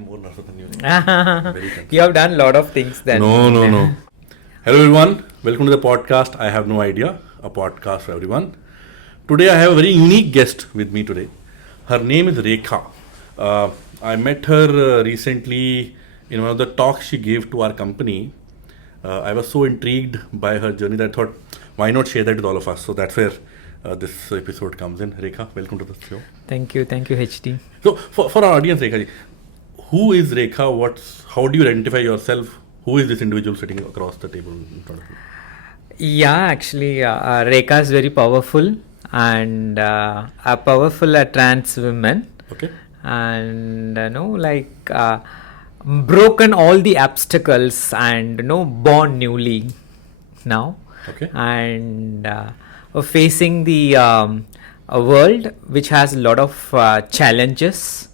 I'm more nervous than you. Very tense. You have done a lot of things then. No. Hello everyone, welcome to the podcast. I have no idea, a podcast for everyone. Today I have a very unique guest with me today. Her name is Rekha. I met her recently in one of the talks she gave to our company. I was so intrigued by her journey that I thought, why not share that with all of us? So that's where this episode comes in. Rekha, welcome to the show. Thank you, HD. So for our audience, Rekha, who is Rekha? How do you identify yourself? Who is this individual sitting across the table in front of you? Yeah, actually, Rekha is very powerful and a powerful trans woman. Okay. And broken all the obstacles and born newly now. Okay. And facing the a world which has a lot of challenges,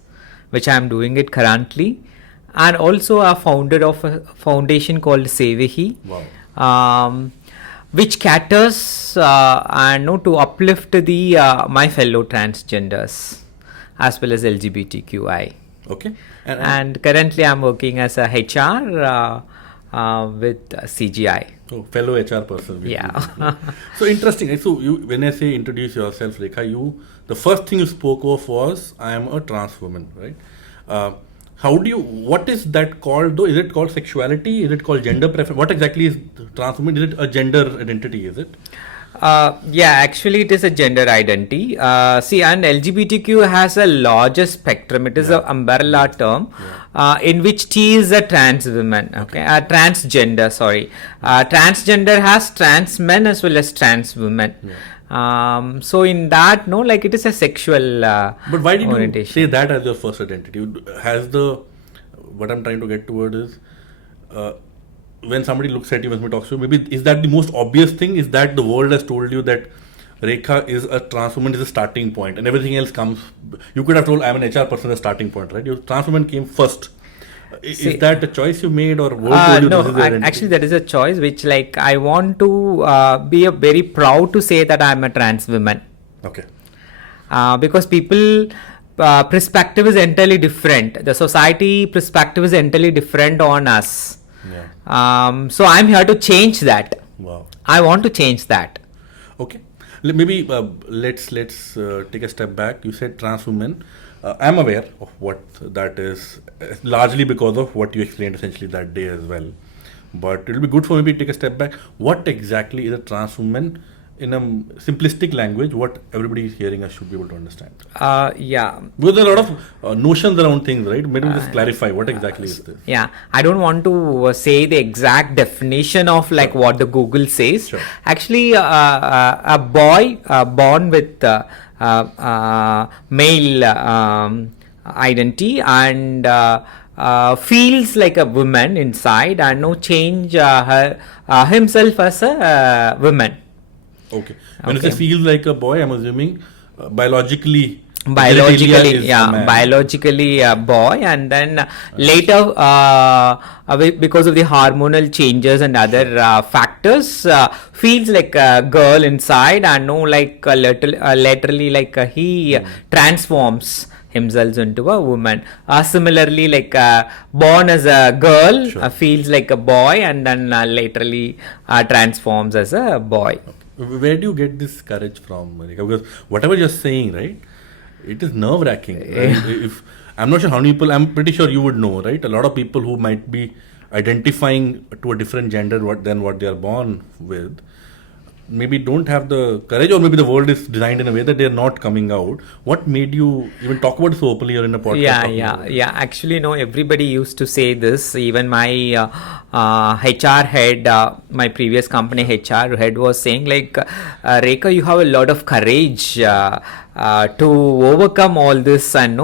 which I am doing it currently, and also a founder of a foundation called Sevehi. Wow. Which caters to uplift the my fellow transgenders as well as LGBTQI. Okay. And currently I'm working as a HR with CGI. Oh, fellow HR person. Yeah. So interesting. So when I say introduce yourself, Rekha, the first thing you spoke of was, I am a trans woman, right? What is that called though? Is it called sexuality? Is it called gender preference? What exactly is trans woman? Is it a gender identity? Is it? Yeah, actually it is a gender identity. See, and LGBTQ has a larger spectrum. It is an umbrella term in which T is a trans woman. Okay, transgender. Sorry, transgender has trans men as well as trans women. Yeah. So in that, it is a sexual but why did orientation. You say that as your first identity? What I'm trying to get toward is when somebody looks at you, when somebody talks to you, maybe is that the most obvious thing? Is that the world has told you that Rekha is a trans woman is a starting point and everything else comes? You could have told I'm an HR person as a starting point, right? Your trans woman came first. Is that a choice you made or world told you no, this is your identity? Actually that is a choice which I want to be very proud to say that I'm a trans woman. Okay. Because people perspective is entirely different. The society perspective is entirely different on us. Yeah. So I'm here to change that. Wow. I want to change that. Okay. Maybe let's take a step back. You said trans woman. I'm aware of what that is, largely because of what you explained essentially that day as well. But it'll be good for maybe take a step back. What exactly is a trans woman in a simplistic language? What everybody is hearing us should be able to understand. Yeah. Because there are a lot of notions around things, right? Maybe just clarify what exactly is this. Yeah, I don't want to say the exact definition of what the Google says. Sure. Actually, a boy born with male identity and feels like a woman inside and change himself as a woman. Okay. When it says feels like a boy, I'm assuming biologically a boy, and then later because of the hormonal changes and other factors feels like a girl inside and laterally he transforms himself into a woman. Similarly, born as a girl, sure. Feels like a boy and then laterally transforms as a boy. Where do you get this courage from, Rekha? Because whatever you're saying, right, it is nerve-wracking. Right? If I'm not sure how many people, I'm pretty sure you would know, right? A lot of people who might be identifying to a different gender than what they are born with, maybe don't have the courage, or maybe the world is designed in a way that they're not coming out. What made you even talk about it so openly or in a podcast? Yeah. Actually, everybody used to say this. Even my HR head, my previous company HR head was saying Rekha, you have a lot of courage to overcome all this and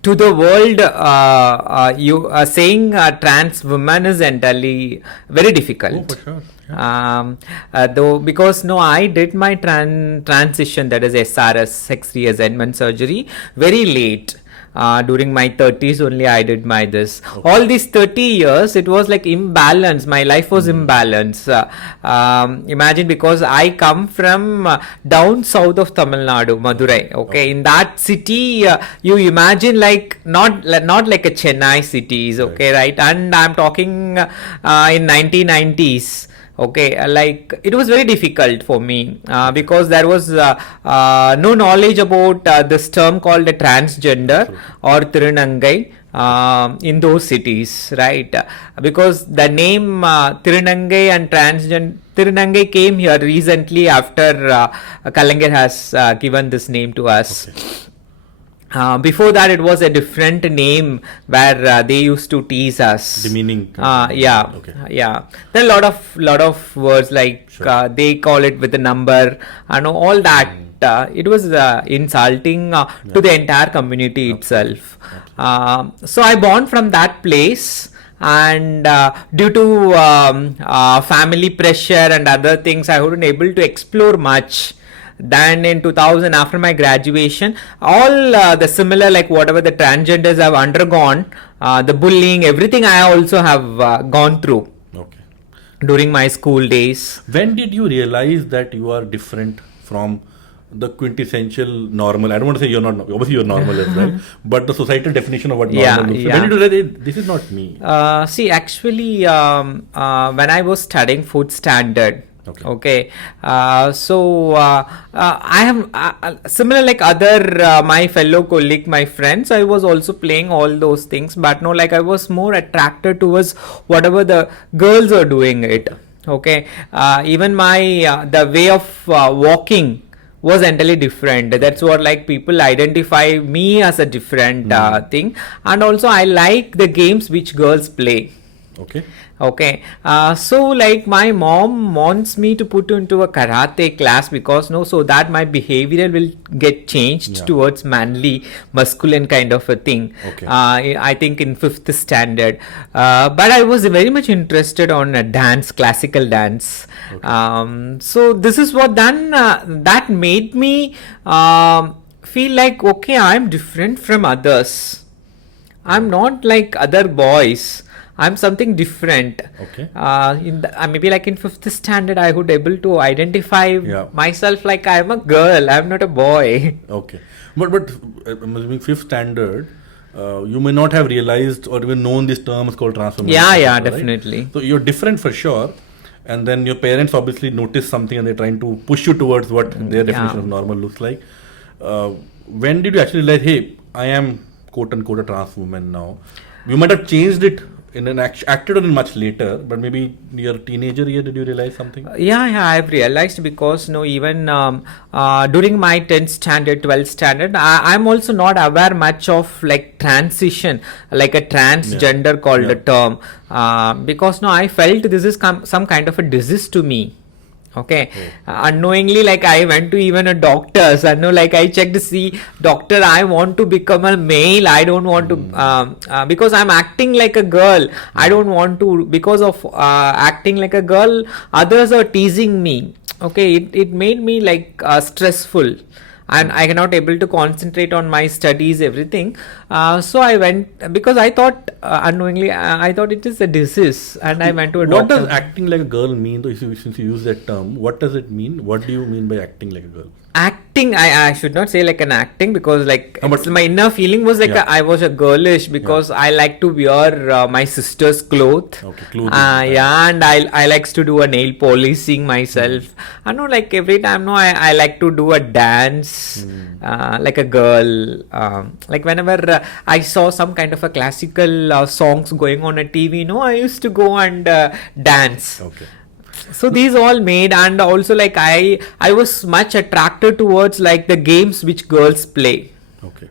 to the world, you are saying trans woman is entirely very difficult. Oh, for sure. Yeah. Though because I did my transition, that is SRS, sex reassignment surgery, very late. During my 30s only I did my this. All these 30 years it was like imbalance. My life was imbalance. Imagine, because I come from down south of Tamil Nadu, Madurai. Okay, in that city, you imagine like not like a Chennai cities. Okay, right? And I'm talking in 1990s. Okay, like it was very difficult for me because there was no knowledge about this term called a transgender or Tirunangai in those cities, right? Because the name Tirunangai and transgender Tirunangai came here recently after Kalangar has given this name to us. Okay. Before that it was a different name where they used to tease us. Demeaning. Yeah. Okay. Yeah. There are lot of words like they call it with a number and all that. It was insulting to the entire community itself. So I born from that place, and due to family pressure and other things, I wasn't able to explore much. Then in 2000, after my graduation, all the similar, like whatever the transgenders have undergone, the bullying, everything I also have gone through. Okay. During my school days. When did you realize that you are different from the quintessential normal? I don't want to say you're not, obviously you're normal as well, but the societal definition of what normal looks like. When did you realize this is not me? See, actually, when I was studying fourth standard, okay. So I have similar like other my fellow colleague, my friends, I was also playing all those things, but no, like I was more attracted towards whatever the girls are doing it. Okay, even my the way of walking was entirely different. That's what like people identify me as a different thing. And also I like the games which girls play. Okay. So like my mom wants me to put into a karate class because so that my behavior will get changed towards manly, masculine kind of a thing. I think in 5th standard. But I was very much interested on dance, classical dance. So this is what then that made me feel like, okay, I'm different from others. I'm not like other boys. I'm something different. Okay. Maybe like in 5th standard, I would able to identify myself like I'm a girl. I'm not a boy. Okay. But I'm assuming 5th standard, you may not have realized or even known this term is called transformation. Yeah, right? Definitely. So you're different for sure. And then your parents obviously notice something and they're trying to push you towards what their definition of normal looks like. When did you actually realize, hey, I am quote unquote a trans woman now? You might have changed it acted on it much later, but maybe your teenager year, did you realize something? I've realized because even during my 10th standard, 12th standard, I'm also not aware much of like transition, like a transgender called a term, because I felt this is some kind of a disease to me. Okay. Unknowingly, like I went to even a doctor's and like I checked to see, doctor, I want to become a male. I don't want to because I'm acting like a girl. I don't want to, because of acting like a girl, others are teasing me. Okay, it made me like stressful, and I cannot able to concentrate on my studies, everything. So I went, because I thought unknowingly I thought it is a disease, and I went to a doctor. What does acting like a girl mean, though, since you use that term? What does it mean? What do you mean by acting like a girl? Acting, I should not say like an acting, because like my inner feeling was like I was a girlish, because I like to wear my sister's clothes. Okay, clothing. And I likes to do a nail polishing myself. I know, like every time I like to do a dance like a girl. Like whenever I saw some kind of a classical songs going on a TV, I used to go and dance. Okay. So these all made, and also like I was much attracted towards like the games which girls play. Okay.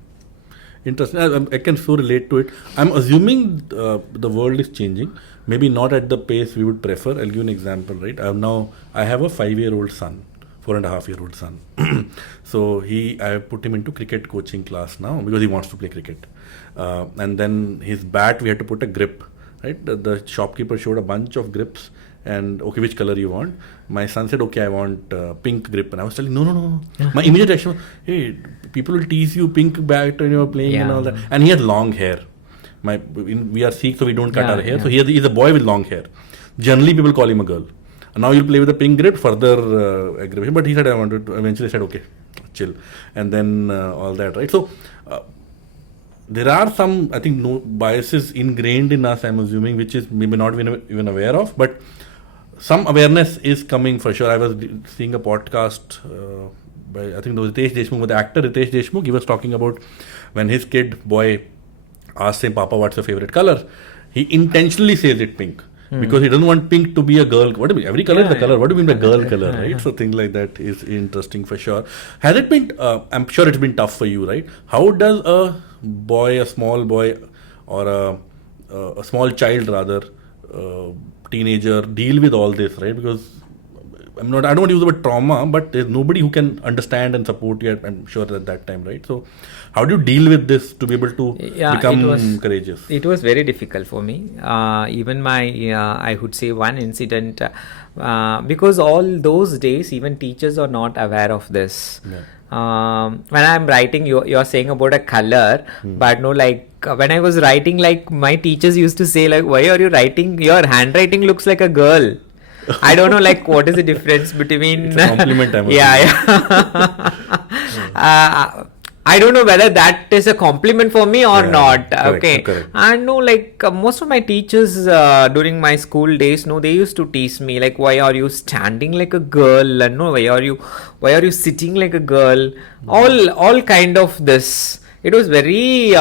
Interesting. I can so relate to it. I'm assuming the world is changing. Maybe not at the pace we would prefer. I'll give you an example, right? I have a 5-year-old son, 4.5-year-old son. So I put him into cricket coaching class now because he wants to play cricket. And then his bat, we had to put a grip, right? The shopkeeper showed a bunch of grips. And okay, which color you want? My son said, okay, I want pink grip. And I was telling, no. My immediate reaction was, hey, people will tease you pink bat when you're playing and all that. And he had long hair. We are Sikh, so we don't cut our hair. So he's a boy with long hair. Generally, people call him a girl. And now you'll play with a pink grid, further aggravation. But he said, I wanted to. Eventually, I said, okay, chill. And then all that, right? So there are some, I think, no biases ingrained in us, I'm assuming, which is maybe not even aware of. But some awareness is coming for sure. I was seeing a podcast by, I think, the Ritesh Deshmukh, the actor Ritesh Deshmukh. He was talking about when his boy asked him, Papa, what's your favorite color? He intentionally says it pink. Because he doesn't want pink to be a girl. What do you mean? Every color is a color. What do you mean by girl color, right? So things like that is interesting for sure. Has it been, I'm sure it's been tough for you, right? How does a small boy or a small child rather, teenager deal with all this, right? Because I don't want to use the word trauma, but there's nobody who can understand and support you, I'm sure, at that time, right? So how do you deal with this to be able to become courageous? It was very difficult for me. Even I would say one incident, because all those days, even teachers are not aware of this. Yeah. When I'm writing, you're saying about a color, but no, like when I was writing, like my teachers used to say, like, why are you writing? Your handwriting looks like a girl. I don't know, like, what is the difference between... It's a compliment, I don't know whether that is a compliment for me or not. Correct. And no, like, most of my teachers during my school days, no, they used to tease me, like, why are you standing like a girl? And no, why are you sitting like a girl? All kind of this. It was very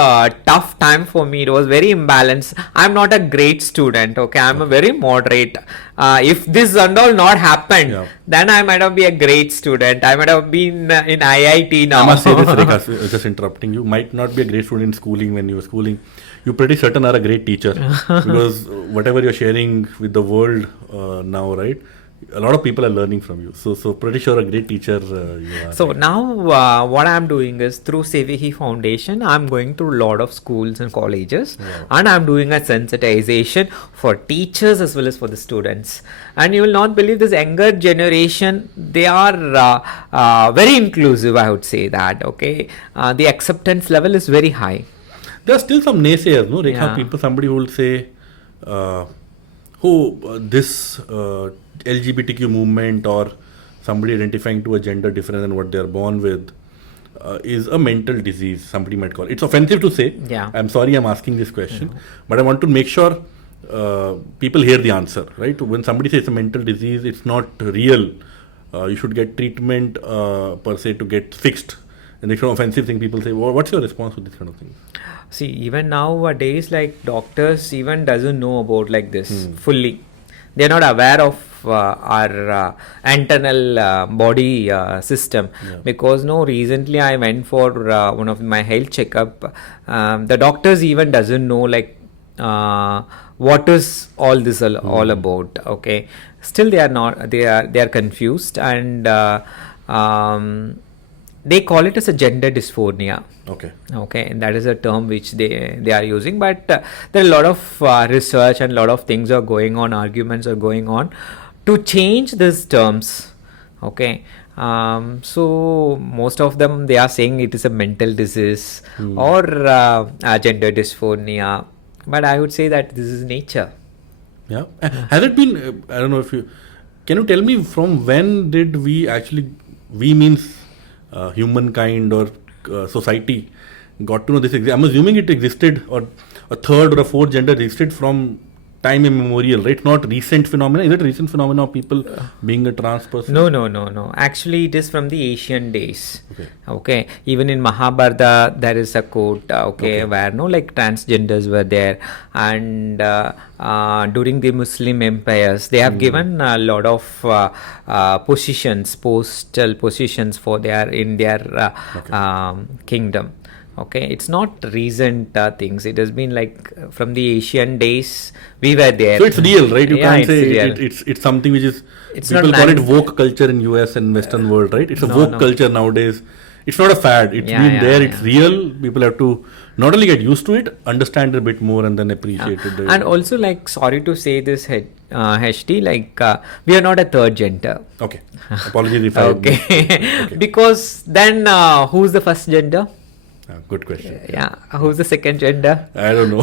tough time for me. It was very imbalanced. I'm not a great student. Okay, I'm a very moderate. If this and all not happened, then I might have been a great student. I might have been in IIT now. I must say this, Rekha, just interrupting you. Might not be a great student in schooling when you were schooling. You pretty certain are a great teacher because whatever you're sharing with the world now, right? A lot of people are learning from you. So pretty sure a great teacher you are. So now what I'm doing is through Sevihi Foundation, I'm going to a lot of schools and colleges and I'm doing a sensitization for teachers as well as for the students. And you will not believe this younger generation, they are very inclusive, I would say that, okay. The acceptance level is very high. There are still some naysayers, no? Rekha, somebody who will say, this LGBTQ movement or somebody identifying to a gender different than what they're born with is a mental disease, somebody might call it. It's offensive to say. Yeah. I'm sorry I'm asking this question, but I want to make sure people hear the answer, right? When somebody says it's a mental disease, it's not real. You should get treatment per se to get fixed. And it's an offensive thing. People say, what's your response to this kind of thing? See, even nowadays, like doctors even doesn't know about like this fully. They're not aware of our internal body system because recently I went for one of my health checkup. The doctors even doesn't know like what is all this all about. Okay, still they are confused and they call it as a gender dysphoria. Okay, and that is a term which they are using, but there are a lot of research and a lot of things are going on, arguments are going on to change these terms. Okay, so most of them they are saying it is a mental disease or gender dysphoria, but I would say that this is nature. Yeah, has it been? I don't know if you can you tell me from when did we means humankind or society got to know this? I'm assuming it existed, or a third or a fourth gender existed from time immemorial, right? Not recent phenomena. Is it a recent phenomena of people being a trans person? No. Actually, it is from the ancient days. Okay. Even in Mahabharata, there is a quote, where like transgenders were there, and during the Muslim empires, they have given a lot of postal positions for in their kingdom. Okay, it's not recent things. It has been like from the Asian days we were there. So it's real, right? You can't say it's something which is. People call it woke culture in US and Western world, right? It's a woke culture nowadays. It's not a fad. It's been there. It's real. People have to not only get used to it, understand it a bit more, and then appreciate it. And also, like, sorry to say this, HD, like we are not a third gender. Okay. Apologies if I Okay. okay. Because then who's the first gender? Good question. Yeah. Who's the second gender? I don't know.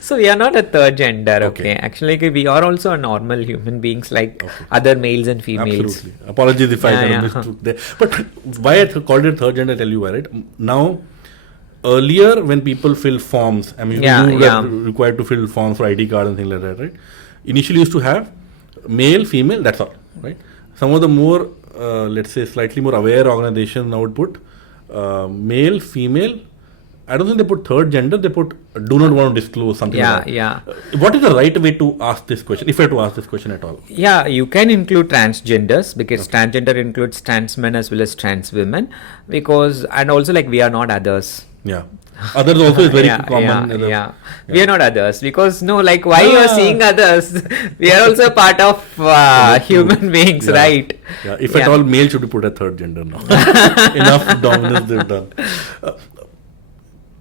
So we are not a third gender. Okay. Okay. Actually, we are also a normal human beings like Okay. other males and females. Absolutely. Apologies if I kind of mistook there. But why I called it third gender, I tell you why, right? Now, earlier when people fill forms, I mean, you were required to fill forms for ID card and things like that, right? Initially used to have male, female, that's all, right? Some of the more, let's say, slightly more aware organizations now would put male, female. I don't think they put third gender. They put do not want to disclose something. Like that. Yeah. What is the right way to ask this question, if I have to ask this question at all? Yeah, you can include transgenders because transgender includes trans men as well as trans women, because and also like we are not others. Yeah. Others also is very common. Yeah. We are not others because like why you are seeing others? We are also a part of human beings, right? Yeah. If at all, male should be put a third gender now. Enough dominance they've done.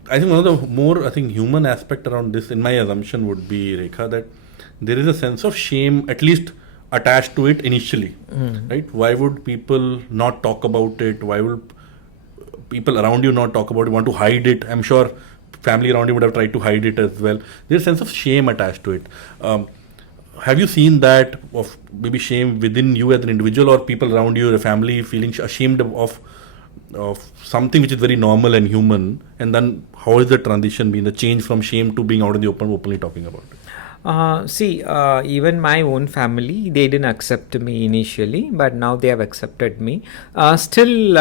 I think one of the more human aspect around this, in my assumption, would be, Rekha, that there is a sense of shame at least attached to it initially, right? Why would people not talk about it? Why would people around you not talk about it, want to hide it? I'm sure family around you would have tried to hide it as well. There's a sense of shame attached to it. Have you seen that, of maybe shame within you as an individual, or people around you, your family, feeling ashamed of something which is very normal and human? And then how is the transition been, the change from shame to being out in the open, openly talking about it? Even my own family, they didn't accept me initially, but now they have accepted me. Still,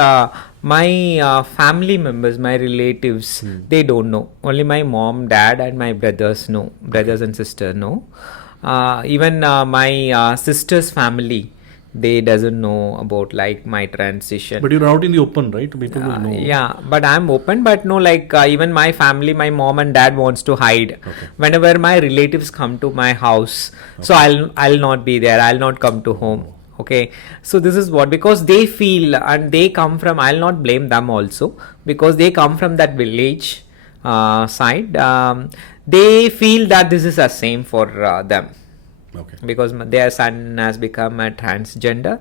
my family members, my relatives, they don't know. Only my mom, dad, and my brothers know. Brothers and sisters know. Even my sister's family, they doesn't know about like my transition. But you're out in the open, right? People will know. Yeah, but I'm open. But no, like even my family, my mom and dad wants to hide. Okay. Whenever my relatives come to my house, so I'll not be there. I'll not come to home. Okay, so this is what, because they feel and they come from, I'll not blame them also, because they come from that village side. They feel that this is the same for them. Okay. Because their son has become a transgender,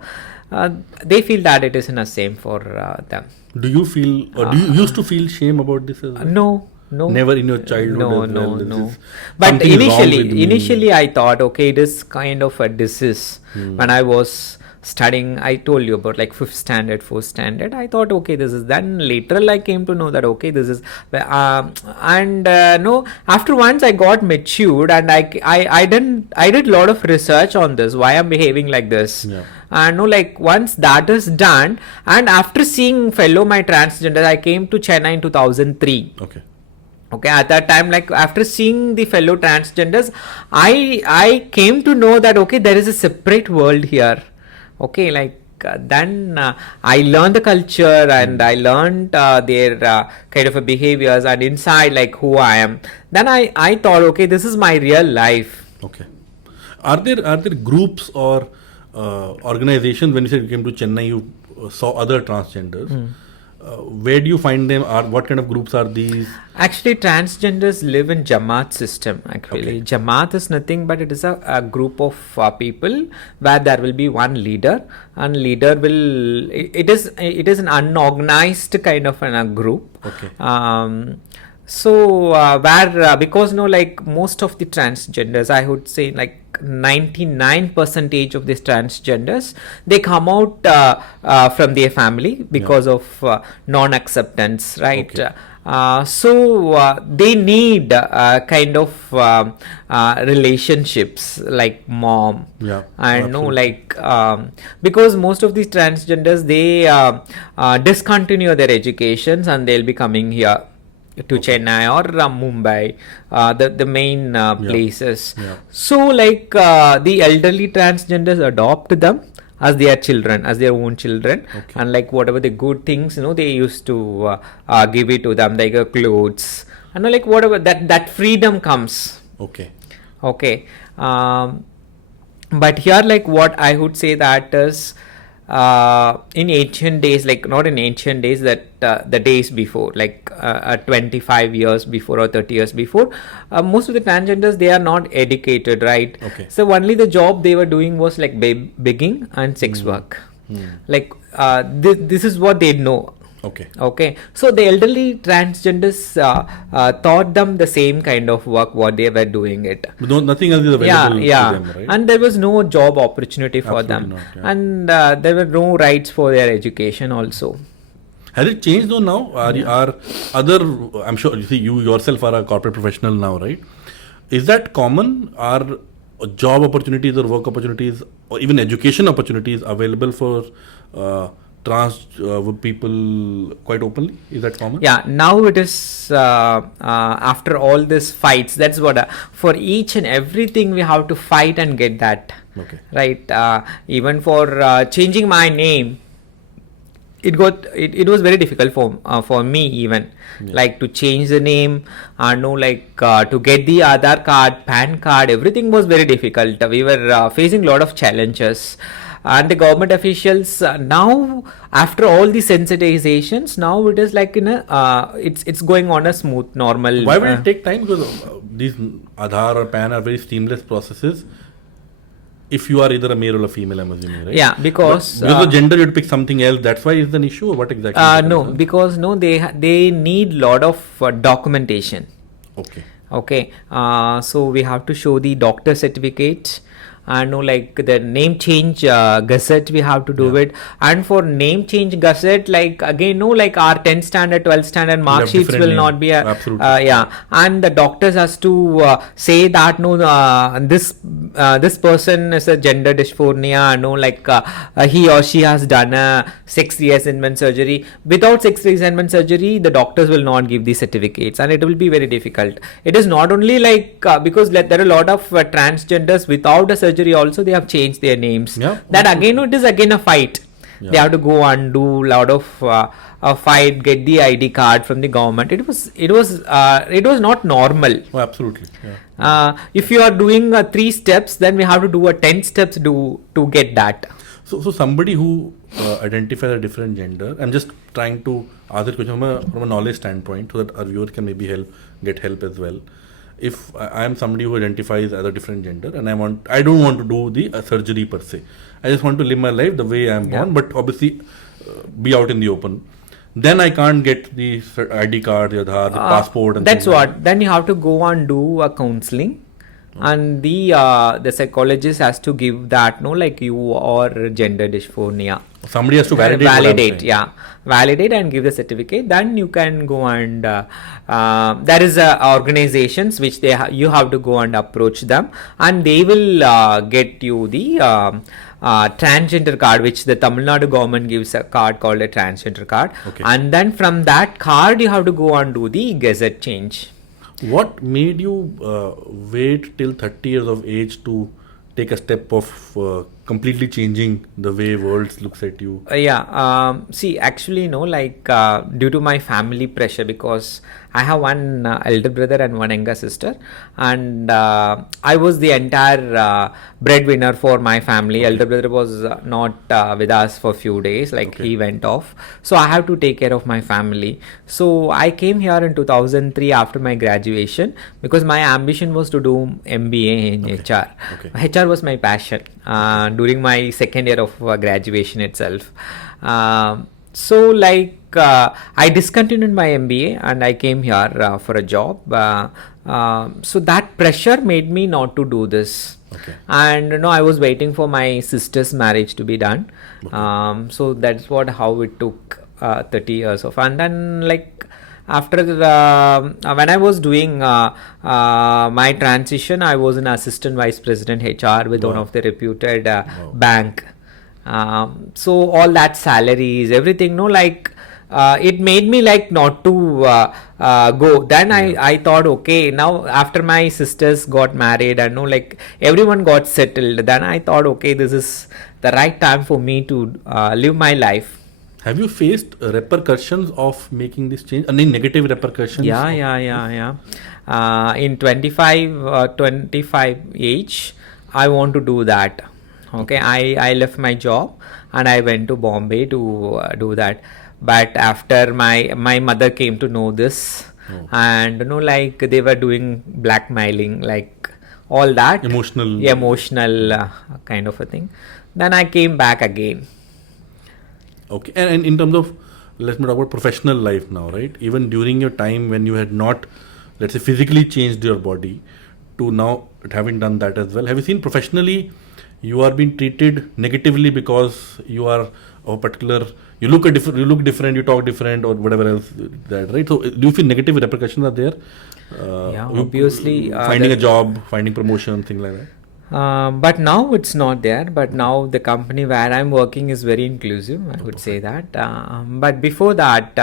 they feel that it is the same for them. Do you feel, or do you used to feel shame about this as well? No. Never in your childhood? No. But initially I thought, okay, it is kind of a disease. When I was studying, I told you about like 5th standard, 4th standard, I thought, okay, this is, then later I came to know that, okay, this is, no, after once I got matured and I did a lot of research on this, why I'm behaving like this. And no, like once that is done, and after seeing fellow my transgender, I came to Chennai in 2003. Okay, at that time, like after seeing the fellow transgenders, I came to know that, okay, there is a separate world here. Okay, like then I learned the culture and I learned their kind of behaviors and inside like who I am. Then I thought, okay, this is my real life. Okay. Are there groups or organizations, when you said you came to Chennai, you saw other transgenders? Where do you find them? What kind of groups are these? Actually, transgenders live in Jamaat system. Actually, Jamaat is nothing but it is a group of people where there will be one leader, and leader will. It is an unorganized kind of a group. Okay. So where because like most of the transgenders, I would say like 99% of these transgenders, they come out from their family because of non-acceptance, right? Okay. So they need kind of relationships like mom and because most of these transgenders, they discontinue their educations and they'll be coming here to Chennai or Mumbai, the main places. So like the elderly transgenders adopt them as their children, as their own children, and like whatever the good things, they used to give it to them, like clothes and like whatever that freedom comes. Okay. But here, like what I would say that is in ancient days, like not in ancient days, that the days before, like 25 years before or 30 years before, most of the transgenders, they are not educated, right? Okay. So only the job they were doing was like begging and sex work. Like this is what they know. Okay, so the elderly transgenders taught them the same kind of work what they were doing it. But nothing else is available to them, right? And there was no job opportunity for them. Not, And there were no rights for their education also. Has it changed though now? Are other, I'm sure you see, you yourself are a corporate professional now, right? Is that common? Are job opportunities or work opportunities or even education opportunities available for trans people quite openly? Is that common? Yeah, now it is after all these fights. That's what for each and everything we have to fight and get that. Okay. Right. Even for changing my name, it was very difficult for me even, like to change the name, to get the Aadhaar card, PAN card, everything was very difficult. We were facing a lot of challenges. And the government officials now, after all the sensitizations, now it is like it's going on a smooth, normal. Why will it take time? Because these Aadhaar or PAN are very seamless processes. If you are either a male or a female, I'm assuming, right? Yeah, because the gender, you'd pick something else. That's why it's an issue, or what exactly? No, because they need lot of documentation. Okay. So we have to show the doctor certificate. Like the name change gazette, we have to do it. And for name change gazette, like again, like our 10th standard, 12th standard mark sheets will not be and the doctors has to say that this person is a gender dysphoria, he or she has done a sex reassignment surgery. Without sex reassignment surgery, the doctors will not give the certificates, and it will be very difficult. It is not only like because there are a lot of transgenders without a surgery also, they have changed their names. That again, it is again a fight. They have to go and do a lot of a fight, get the ID card from the government. It was not normal. Oh, absolutely. If you are doing 3 steps, then we have to do 10 steps to get that. So somebody who identifies a different gender, I'm just trying to ask this question from a knowledge standpoint, so that our viewers can maybe get help as well. If I am somebody who identifies as a different gender and I don't want to do the surgery per se, I just want to live my life the way I am born, but obviously be out in the open, then I can't get the ID card, the Aadhaar, the passport, and that's what. Then you have to go and do a counseling, and the psychologist has to give that you are gender dysphoria. Somebody has to validate. Validate and give the certificate. Then you can go and there is organizations which you have to go and approach them, and they will get you the transgender card, which the Tamil Nadu government gives a card called a transgender card. And then from that card you have to go and do the gazette change. What made you wait till 30 years of age to take a step of completely changing the way world looks at you? See, actually, due to my family pressure, because I have one elder brother and one younger sister, and I was the entire breadwinner for my family. Elder brother was not with us for a few days, he went off. So I have to take care of my family. So I came here in 2003 after my graduation, because my ambition was to do MBA in HR. HR was my passion during my second year of graduation itself. So I discontinued my MBA and I came here for a job. So that pressure made me not to do this. And I was waiting for my sister's marriage to be done. So that's how it took 30 years of. And then after when I was doing my transition, I was an assistant vice president HR with one of the reputed bank. So all that salaries, everything, it made me not to go. Then I thought, okay, now after my sisters got married and everyone got settled, then I thought, okay, this is the right time for me to live my life. Have you faced repercussions of making this change? Any negative repercussions? Yeah. In 25 age, I want to do that. Okay, I left my job and I went to Bombay to do that. But after my mother came to know this, and like they were doing blackmailing, like all that emotional kind of a thing. Then I came back again. Okay, and in terms of, let me talk about professional life now, right? Even during your time when you had not, let's say, physically changed your body, to now having done that as well, have you seen professionally you are being treated negatively because you are a particular, you look different, you talk different, or whatever else, that, right? So do you feel negative repercussions are there? Obviously, finding a job, finding promotion, things like that. But now it's not there. But now the company where I'm working is very inclusive, I would say that. But before that,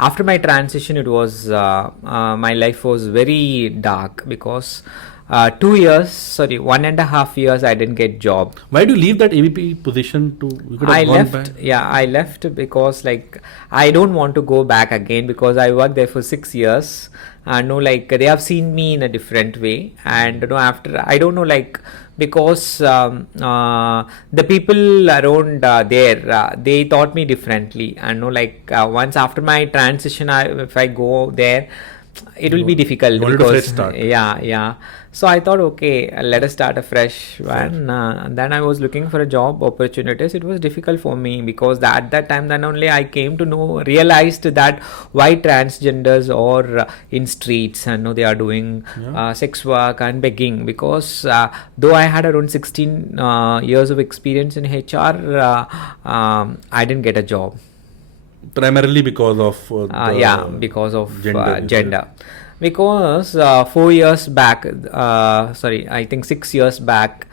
after my transition, it was my life was very dark because 1.5 years I didn't get job. Why do you leave that AVP position to? You could have gone left. back? Yeah, I left because like I don't want to go back again because I worked there for 6 years. Like they have seen me in a different way, and after I don't know, like because the people around there they taught me differently, and like once after my transition, if I go there, it will be difficult because yeah. So I thought, okay, let us start afresh. And then I was looking for a job opportunities. It was difficult for me because at that time, then only I came to realized that why transgenders are in streets and they are doing sex work and begging. Because though I had around 16 years of experience in HR, I didn't get a job. Primarily because of because of gender. Because 4 years back, I think 6 years back,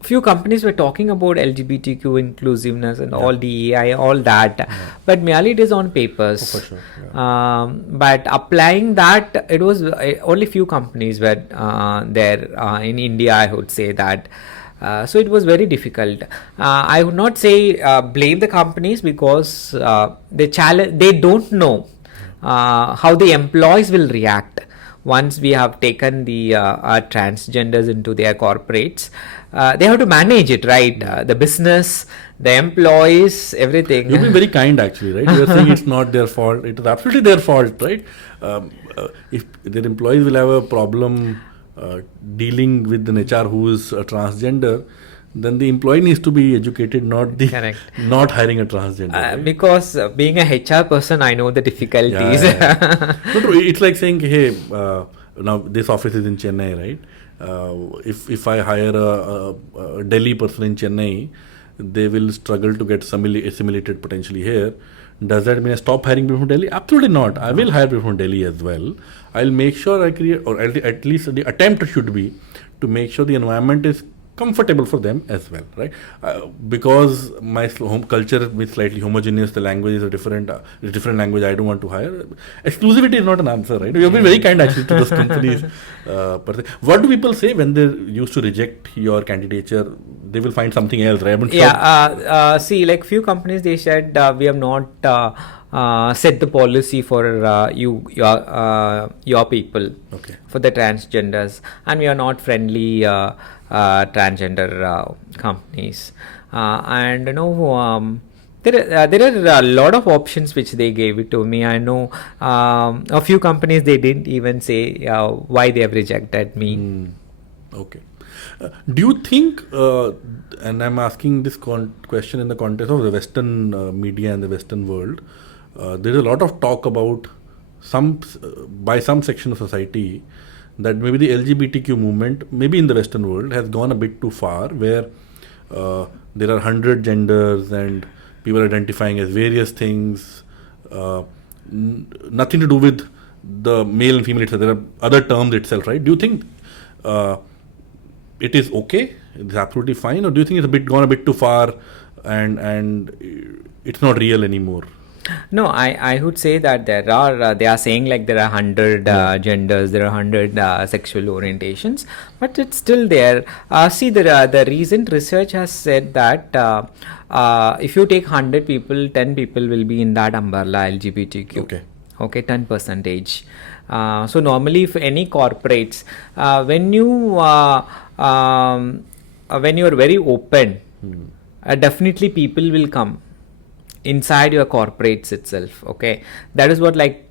few companies were talking about LGBTQ inclusiveness and all DEI, all that, but merely it is on papers. For sure. But applying that, it was only few companies were there in India, I would say that. So it was very difficult. I would not say blame the companies because they don't know how the employees will react once we have taken the transgenders into their corporates. They have to manage it, right? The business, the employees, everything. You've been very kind, actually, right? You're saying it's not their fault. It is absolutely their fault, right? If their employees will have a problem dealing with an HR who is a transgender, then the employee needs to be educated, not hiring a transgender. Right? Because being a HR person, I know the difficulties. It's like saying, hey, now this office is in Chennai, right? If I hire a Delhi person in Chennai, they will struggle to get assimilated potentially here. Does that mean I stop hiring people from Delhi? Absolutely not. I will hire people from Delhi as well. I'll make sure I create, or at least the attempt should be to make sure the environment is comfortable for them as well, right? Because my home culture is slightly homogeneous, the language is a different language, I don't want to hire. Exclusivity is not an answer, right? You have been very kind actually to those companies. What do people say when they used to reject your candidature? They will find something else, right? See, like few companies, they said we have not set the policy for your people, for the transgenders, and we are not friendly transgender companies, and there are a lot of options which they gave it to me. I know a few companies, they didn't even say why they have rejected me. Okay. Do you think, and I'm asking this question in the context of the Western media and the Western world, there's a lot of talk about by some section of society that maybe the LGBTQ movement, maybe in the Western world, has gone a bit too far, where there are 100 genders and people identifying as various things, nothing to do with the male and female itself. There are other terms itself, right? Do you think it is okay? It's absolutely fine, or do you think it's gone a bit too far and it's not real anymore? No, I would say that they are saying like there are 100 genders, there are 100 sexual orientations, but it's still there. See, the recent research has said that if you take 100 people, 10 people will be in that umbrella LGBTQ. Okay, 10%. So normally, if any corporates, when you when you are very open, definitely people will come inside your corporates itself. Okay, that is what, like,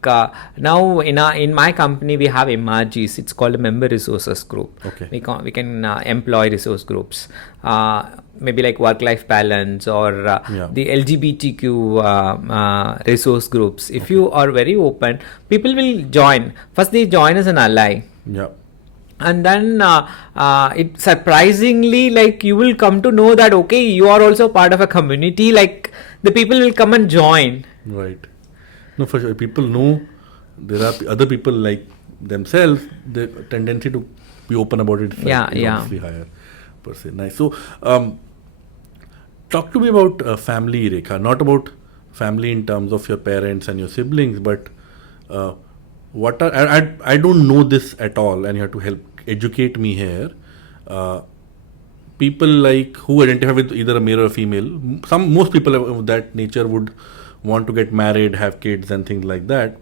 now in my company we have MRGs. It's called a member resources group. Okay. We can employ resource groups, maybe like work life balance or the LGBTQ resource groups. If you are very open, people will join. First they join as an ally, Yeah. and then it surprisingly, like, you will come to know that okay, you are also part of a community. Like, the people will come and join. Right. No, for sure. People know there are other people like themselves. The tendency to be open about it is obviously higher, per se. Nice. So, talk to me about family, Rekha. Not about family in terms of your parents and your siblings, but what are I don't know this at all, and you have to help educate me here. People like who identify with either a male or a female. Most people of that nature would want to get married, have kids, and things like that.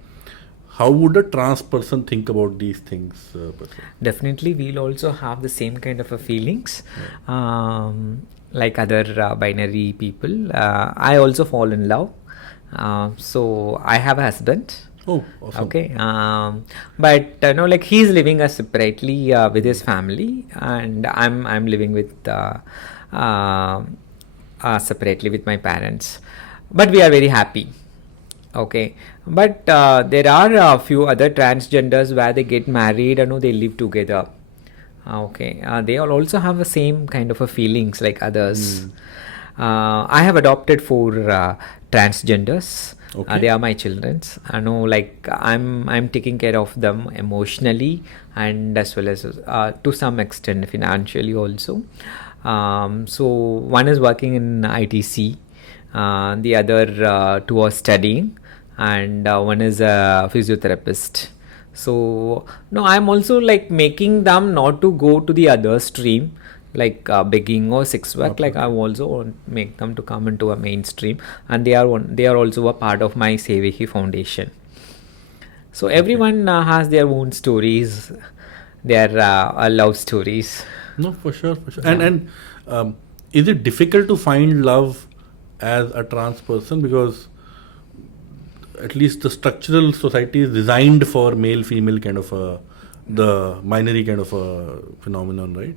How would a trans person think about these things? Definitely, we'll also have the same kind of a feelings, like other binary people. I also fall in love. So I have a husband. Oh, awesome. Okay, but no, like, he's living separately with his family, and I'm living with separately with my parents. But we are very happy. Okay, but there are a few other transgenders where they get married and they live together. Okay, they all also have the same kind of a feelings like others. I have adopted 4 transgenders. Okay. They are my childrens. I know, like, I'm taking care of them emotionally and as well as to some extent financially also. So one is working in ITC, the other 2 are studying, and one is a physiotherapist. So no, I'm also like making them not to go to the other stream, like begging or sex work. Okay. Like, I also want to make them to come into a mainstream, and they are also a part of my Sevehi Foundation. So everyone has their own stories, their love stories. No, for sure, for sure. And is it difficult to find love as a trans person, because at least the structural society is designed for male female kind of the binary kind of a phenomenon, right?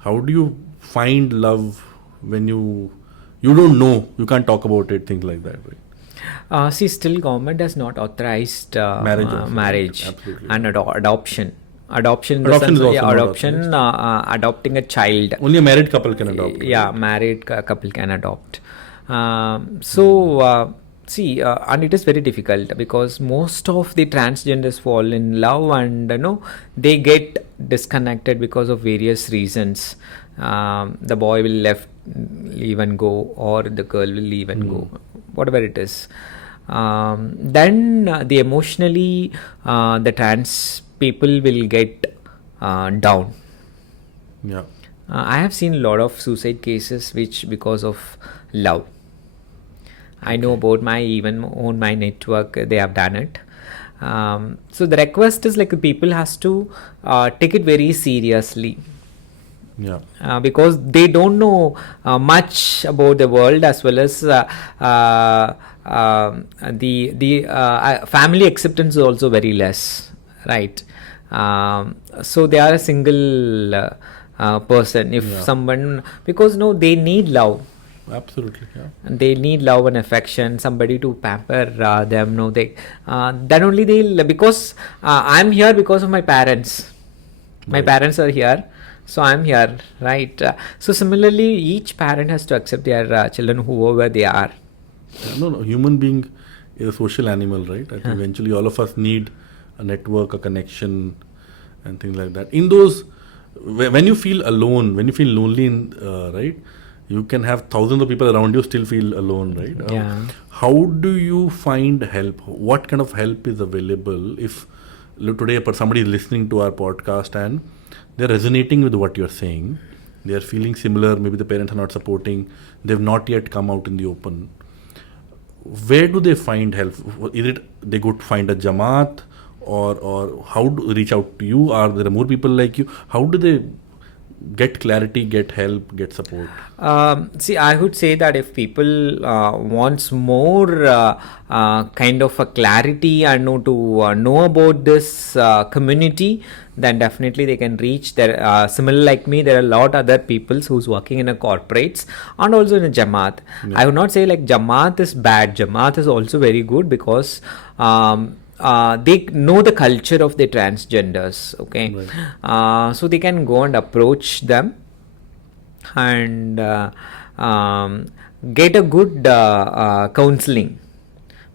How do you find love when you don't know, you can't talk about it, things like that, right? See, still government has not authorized Marriage also, marriage right? Absolutely. and adoption. Adoption in the Adoption sense is of also not adoption, adopting a child. Only a married couple can adopt. Yeah, married couple can adopt. See, and it is very difficult because most of the transgenders fall in love, and they get disconnected because of various reasons. The boy will leave and go, or the girl will leave and go, whatever it is. Then the emotionally, the trans people will get down. Yeah. I have seen a lot of suicide cases which because of love. I know about my network, they have done it. So the request is like people has to take it very seriously. Yeah. Because they don't know much about the world, as well as the family acceptance is also very less, right? So they are a single person. If someone, because they need love. Absolutely, yeah. And they need love and affection, somebody to pamper them. Then only they'll, because I'm here because of my parents. My parents are here, so I'm here, right? So similarly, each parent has to accept their children, whoever they are. No, human being is a social animal, right? I think eventually all of us need a network, a connection, and things like that. In those, when you feel alone, when you feel lonely, right? You can have thousands of people around you, still feel alone, right? Yeah. How do you find help? What kind of help is available? If today somebody is listening to our podcast and they're resonating with what you're saying, they're feeling similar, maybe the parents are not supporting, they've not yet come out in the open, where do they find help? Is it they go to find a Jamaat, or how do they reach out to you? Are there more people like you? How do they get clarity, get help, get support? See, I would say that if people wants more kind of a clarity and know about this community, then definitely they can reach there. Similar like me, there are a lot other people who's working in a corporates and also in a Jamaat. I would not say like Jamaat is bad. Jamaat is also very good because they know the culture of the transgenders. Okay, so they can go and approach them and get a good counseling,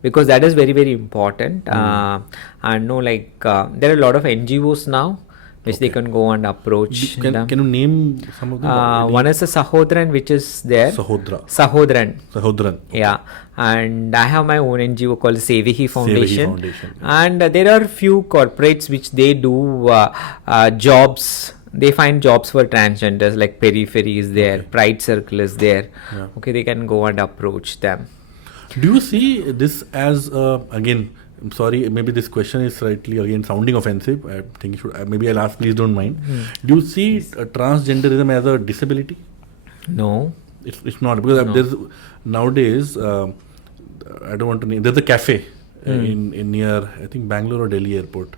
because that is very very important. And know like there are a lot of NGOs now which they can go and approach them. Can you name some of them? One is a Sahodran, which is there. Sahodran. Yeah. And I have my own NGO called Sevihi Foundation. And there are few corporates which they do jobs. They find jobs for transgenders, like Periphery is there, Pride Circle is there. Okay, they can go and approach them. Do you see this as, again, I'm sorry, maybe this question is slightly again sounding offensive. I think it should, maybe I'll ask, please don't mind. Do you see transgenderism as a disability? No. It's not, because there's nowadays, I don't want to name, there's a cafe in near, I think, Bangalore or Delhi airport.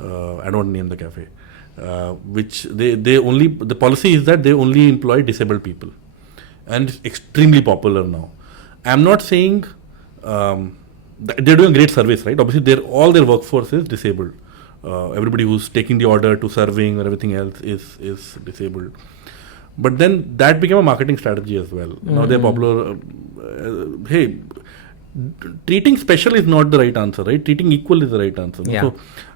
I don't name the cafe. Which they only, the policy is that they only employ disabled people. And it's extremely popular now. I'm not saying they're doing great service, right? Obviously, all their workforce is disabled. Everybody who's taking the order to serving or everything else is disabled. But then that became a marketing strategy as well. Now they're popular. Hey, treating special is not the right answer, right? Treating equal is the right answer. Yeah.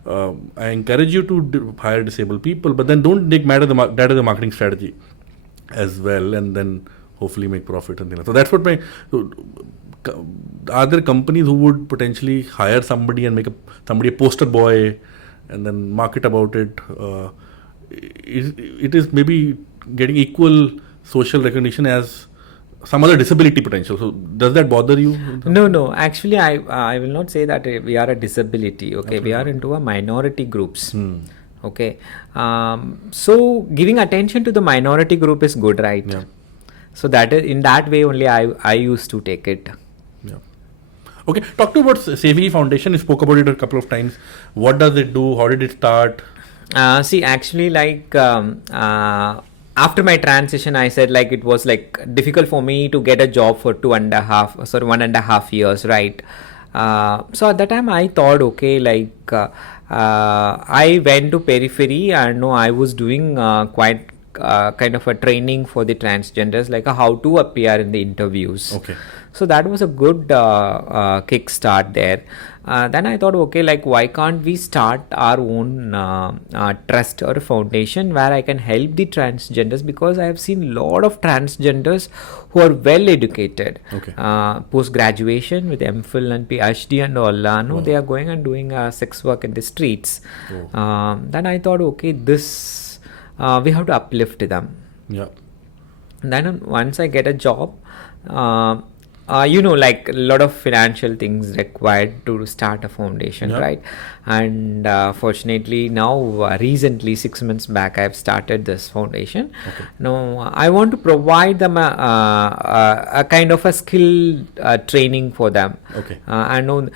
So I encourage you to hire disabled people, but then don't take that as a marketing strategy as well, and then hopefully make profit and things like that. So that's what are there companies who would potentially hire somebody and make somebody a poster boy and then market about it? It is maybe getting equal social recognition as some other disability potential. So does that bother you? No. Actually, I will not say that we are a disability. Okay, we are into a minority groups. Okay, so giving attention to the minority group is good, right? Yeah. So that is, in that way only I used to take it. Yeah. Okay, talk to about Sevihi Foundation. You spoke about it a couple of times. What does it do? How did it start? See, actually, like after my transition, I said like it was like difficult for me to get a job for 1.5 years, right? So at that time I thought, okay, like I went to Periphery and I was doing quite kind of a training for the transgenders, like how to appear in the interviews. Okay. So that was a good kickstart there. Then I thought, okay, like why can't we start our own trust or foundation where I can help the transgenders, because I have seen a lot of transgenders who are well educated, post graduation with MPhil and PhD and all. They are going and doing sex work in the streets. Then I thought, okay, this we have to uplift them. Yeah. Then once I get a job, like a lot of financial things required to start a foundation, right? And fortunately now, recently 6 months back, I have started this foundation. Now I want to provide them a kind of a skill training for them. I know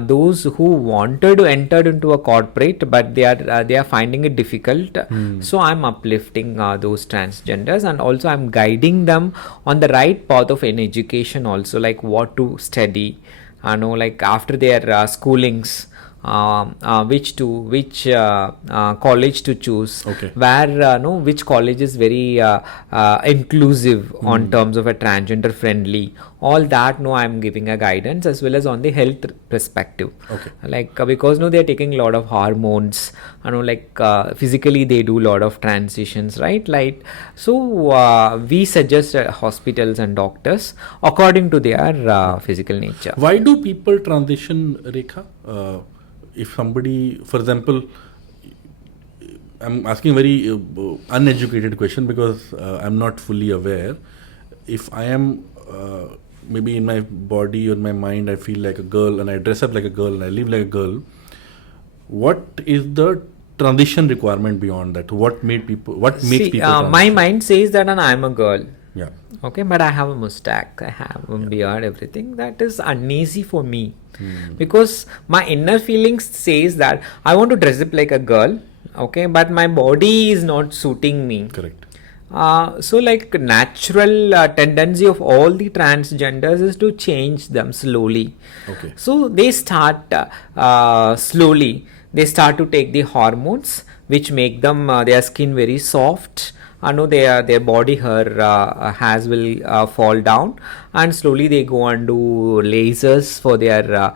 those who wanted to enter into a corporate, but they are finding it difficult. So I'm uplifting those transgenders, and also I'm guiding them on the right path of an education also, like what to study, like after their schoolings, which college to choose, where which college is very inclusive on terms of a transgender friendly, all that I'm giving a guidance, as well as on the health perspective, like because they are taking a lot of hormones, like physically they do a lot of transitions, right? Like so we suggest hospitals and doctors according to their physical nature. Why do people transition, Rekha? If somebody, for example, I'm asking a very uneducated question because I'm not fully aware. If I am maybe in my body or my mind, I feel like a girl and I dress up like a girl and I live like a girl, what is the transition requirement beyond that? What makes people See, transition? my mind says that and I'm a girl. Yeah. Okay, but I have a mustache, I have a beard, everything. That is uneasy for me. Because my inner feelings says that I want to dress up like a girl, okay, but my body is not suiting me. Correct. So like natural tendency of all the transgenders is to change them slowly. Okay. So they start slowly. They start to take the hormones which make them their skin very soft. I know their body hair hairs will fall down, and slowly they go and do lasers for their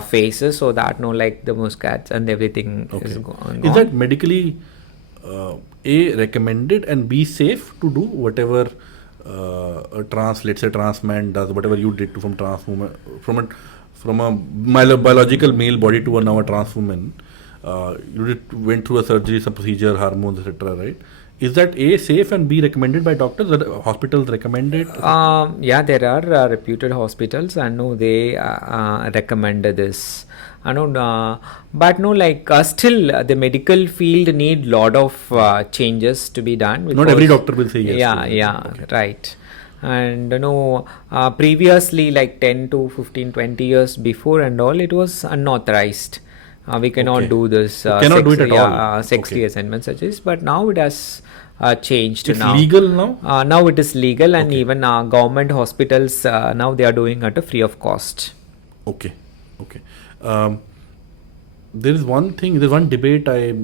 faces, so that like the mustache and everything is gone. Is that medically A, recommended, and B, safe to do whatever let's say trans man does, whatever you did to from trans woman, from a biological male body to now a trans woman, went through a surgery, some procedure, hormones, etc., right? Is that A, safe, and B, recommended by doctors? That hospitals recommend it? Yeah, there are reputed hospitals. I know they recommend this. I know, but no, like still the medical field need lot of changes to be done. Not every doctor will say yes. Yeah, right. And previously, like 10 to 15, 20 years before and all, it was unauthorized. We cannot do this. Cannot do it at all. Sex reassignment surgeries, but now it has changed. It's now. Legal now? Now it is legal, and even government hospitals now they are doing it free of cost. Okay. There is one thing. There's one debate I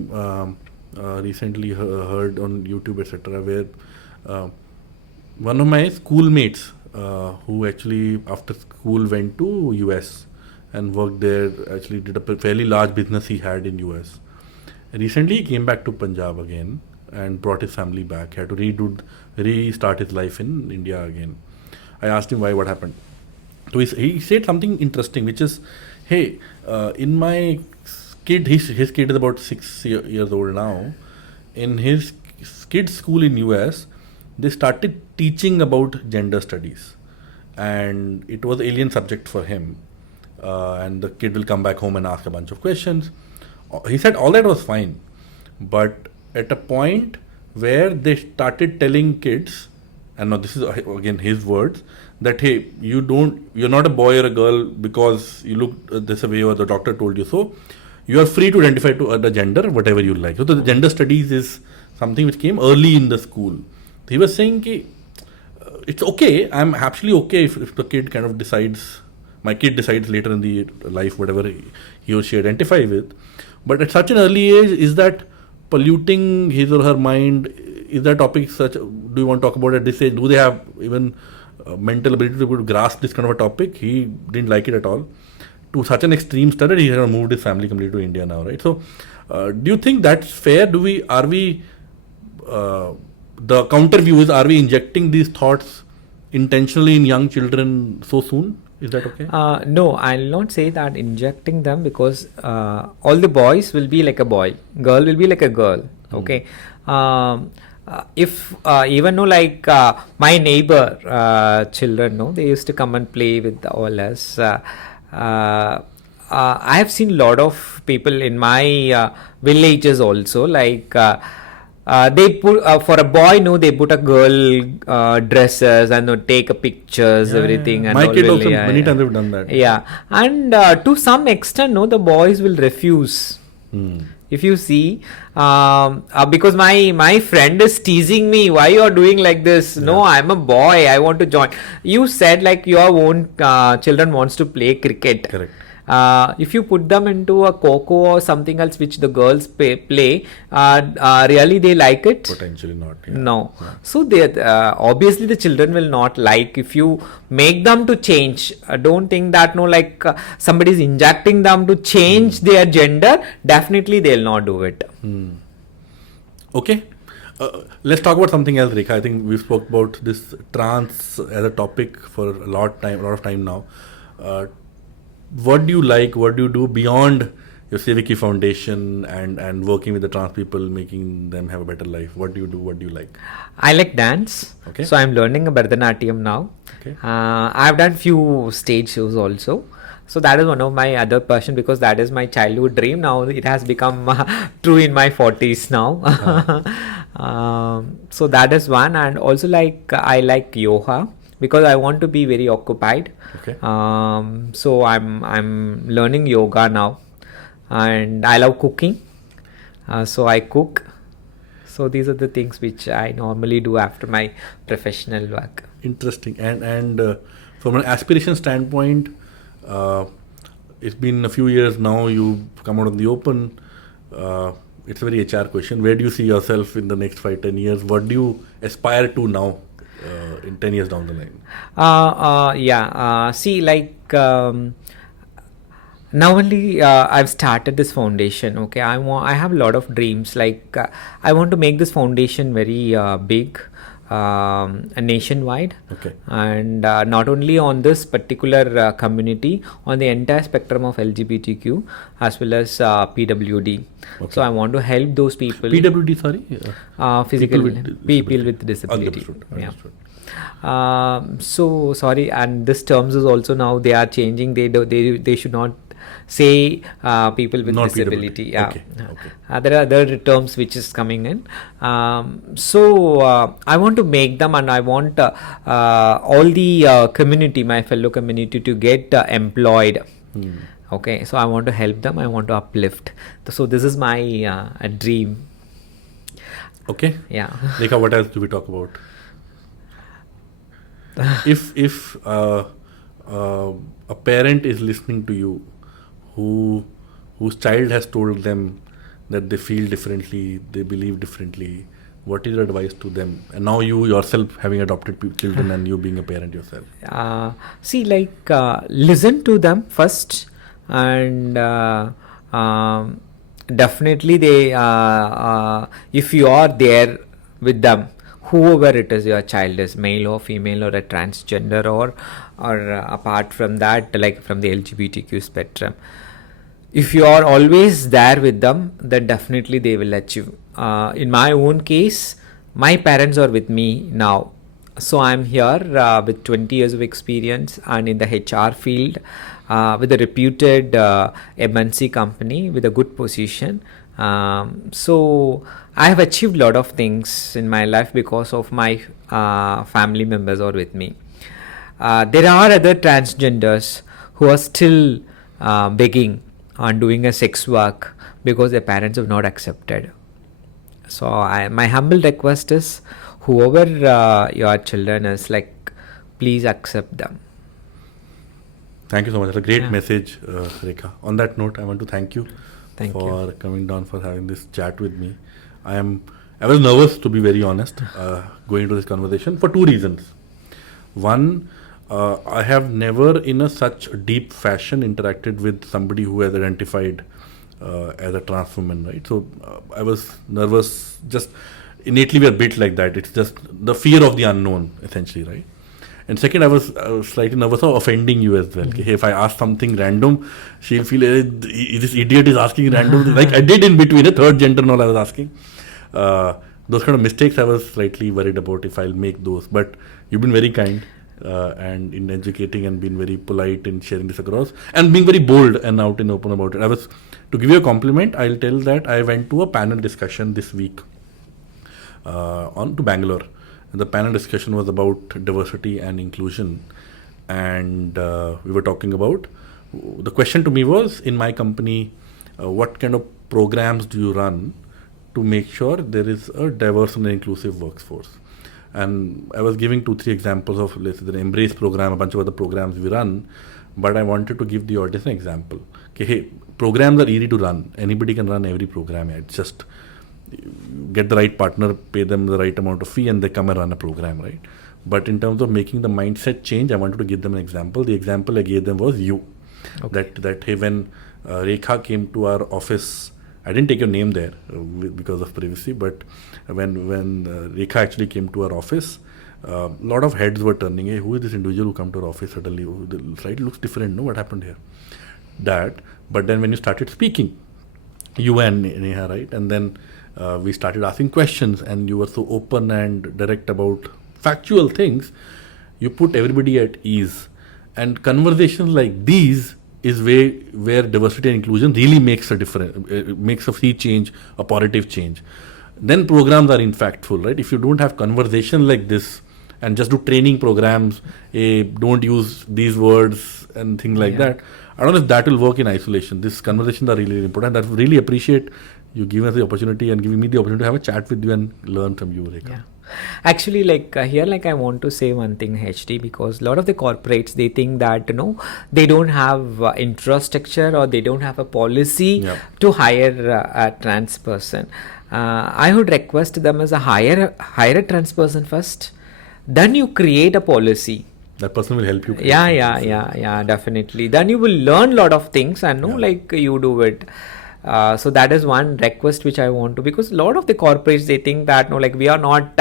recently heard on YouTube, etc., where one of my schoolmates who actually after school went to US and worked there, actually did a fairly large business he had in US. Recently he came back to Punjab again and brought his family back. He had to restart his life in India again. I asked him why, what happened. So he said something interesting, which is, hey, in my kid, his kid is about 6 years old now. In his kid's school in US, they started teaching about gender studies, and it was alien subject for him. And the kid will come back home and ask a bunch of questions. He said all that was fine, but at a point where they started telling kids, and now this is again his words, that hey, you're not a boy or a girl because you look this way or the doctor told you so. You are free to identify to the gender whatever you like. So the gender studies is something which came early in the school. He was saying ki, it's okay. I'm actually okay if the kid kind of decides. My kid decides later in the life whatever he or she identify with. But at such an early age, is that polluting his or her mind? Is that topic such? Do you want to talk about at this age? Do they have even mental ability to grasp this kind of a topic? He didn't like it at all. To such an extreme standard, he has moved his family completely to India now, right? So, do you think that's fair? The counter view is, are we injecting these thoughts intentionally in young children so soon? Is that okay? No, I'll not say that injecting them, because all the boys will be like a boy, girl will be like a girl. Okay. If even like my neighbor children, they used to come and play with all us. I have seen a lot of people in my villages also, like they put for a boy, they put a girl dresses and take a pictures, everything. And my all kid will, also many times have done that. Yeah, and to some extent, the boys will refuse. If you see, because my friend is teasing me, why you are doing like this? No, I'm a boy, I want to join. You said like your own children wants to play cricket. Correct. If you put them into a coco or something else which the girls play, really they like it? Potentially not. Yeah. No. So they obviously the children will not like. If you make them to change, don't think that somebody is injecting them to change their gender. Definitely they'll not do it. Okay. Let's talk about something else, Rekha. I think we spoke about this trans as a topic for a lot of time now. What do you like? What do you do beyond your Civiki Foundation and working with the trans people, making them have a better life? What do you do? What do you like? I like dance. Okay. So I'm learning Bharatanatyam now. Okay. I've done few stage shows also. So that is one of my other passion, because that is my childhood dream. Now it has become true in my 40s now. So that is one. And also, like, I like yoga because I want to be very occupied. Okay. So I'm learning yoga now, and I love cooking. So I cook. So these are the things which I normally do after my professional work. Interesting. And from an aspiration standpoint, it's been a few years now. You come out in the open. It's a very HR question. Where do you see yourself in the next 5-10 years? What do you aspire to now in 10 years down the line? See, like, now only I've started this foundation. Okay, I have a lot of dreams. Like, I want to make this foundation very big, nationwide. Okay. And not only on this particular community, on the entire spectrum of LGBTQ as well as PWD. Okay. So I want to help those people. PWD, sorry? Physical people with disability. Understood. Yeah. So sorry, and this terms is also now they are changing. They should not say people with Not disability. PWD. Yeah. Okay. There are other terms which is coming in. So I want to make them, and I want all the community, my fellow community, to get employed. Okay, so I want to help them. I want to uplift. So this is my dream. Okay. Yeah. Rekha, what else do we talk about? If a parent is listening to you, whose child has told them that they feel differently, they believe differently, what is your advice to them? And now you yourself having adopted children and you being a parent yourself. See, like, listen to them first, and definitely they if you are there with them, whoever it is, your child is male or female or a transgender or apart from that, like from the LGBTQ spectrum, if you are always there with them, then definitely they will achieve. In my own case, my parents are with me now, so I'm here with 20 years of experience and in the HR field, with a reputed MNC company with a good position. So I have achieved a lot of things in my life because of my family members are with me. There are other transgenders who are still begging on doing a sex work because their parents have not accepted. So my humble request is, whoever your children is, like, please accept them. Thank you so much. That's a great message, Rekha. On that note, I want to thank you for coming down, for having this chat with me. I was nervous, to be very honest, going into this conversation for two reasons. One, I have never in a such deep fashion interacted with somebody who has identified as a trans woman, right? So I was nervous, just innately we are built like that. It's just the fear of the unknown, essentially, right? And second, I was slightly nervous of offending you as well. Hey, if I ask something random, she'll feel, this idiot is asking random, like I did in between, a third gender and all I was asking. Those kind of mistakes I was slightly worried about if I'll make those. But you've been very kind and in educating and been very polite in sharing this across and being very bold and out and open about it. To give you a compliment, I'll tell that I went to a panel discussion this week to Bangalore. And the panel discussion was about diversity and inclusion. And we were talking about, the question to me was, in my company, what kind of programs do you run to make sure there is a diverse and inclusive workforce? And I was giving 2-3 examples of, let's say, the Embrace program, a bunch of other programs we run, but I wanted to give the audience an example. Okay, hey, programs are easy to run. Anybody can run every program. It's just get the right partner, pay them the right amount of fee, and they come and run a program, right? But in terms of making the mindset change, I wanted to give them an example. The example I gave them was you. Okay. That hey, when Rekha came to our office, I didn't take your name there because of privacy, but when Rekha actually came to our office, a lot of heads were turning. Hey, who is this individual who come to our office suddenly? The slide looks different. No, what happened here? But then when you started speaking, you and Neha, right? And then we started asking questions, and you were so open and direct about factual things. You put everybody at ease, and conversations like these is where diversity and inclusion really makes a difference, makes a sea change, a positive change. Then programs are impactful, right? If you don't have conversation like this and just do training programs, don't use these words and things like that, I don't know if that will work in isolation. These conversations are really, really important. I really appreciate you giving us the opportunity and giving me the opportunity to have a chat with you and learn from you, Rekha. Yeah. Actually, here, I want to say one thing, HD, because a lot of the corporates, they think that, they don't have infrastructure or they don't have a policy to hire a trans person. I would request them as hire a trans person first. Then you create a policy. That person will help you. Yeah, definitely. Then you will learn a lot of things and you do it. So that is one request which I want to, because a lot of the corporates, they think that we are not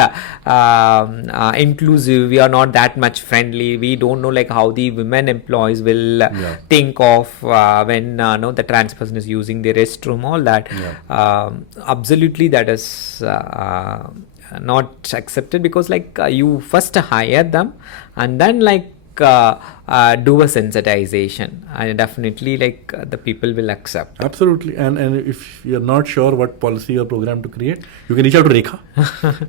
inclusive, we are not that much friendly, we don't know how the women employees will think of when the trans person is using the restroom, all that. Absolutely, that is not accepted, because you first hire them and then do a sensitization, and definitely the people will accept. Absolutely. And if you're not sure what policy or program to create, you can reach out to Rekha.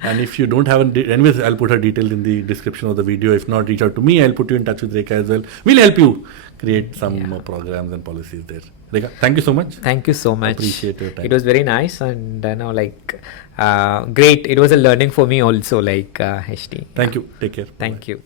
And if you don't have anyways, I'll put her details in the description of the video. If not, reach out to me. I'll put you in touch with Rekha as well. We'll help you create some programs and policies there. Rekha, thank you so much. Thank you so much. Appreciate your time. It was very nice, and great. It was a learning for me also, HD. Thank you. Take care. Thank you.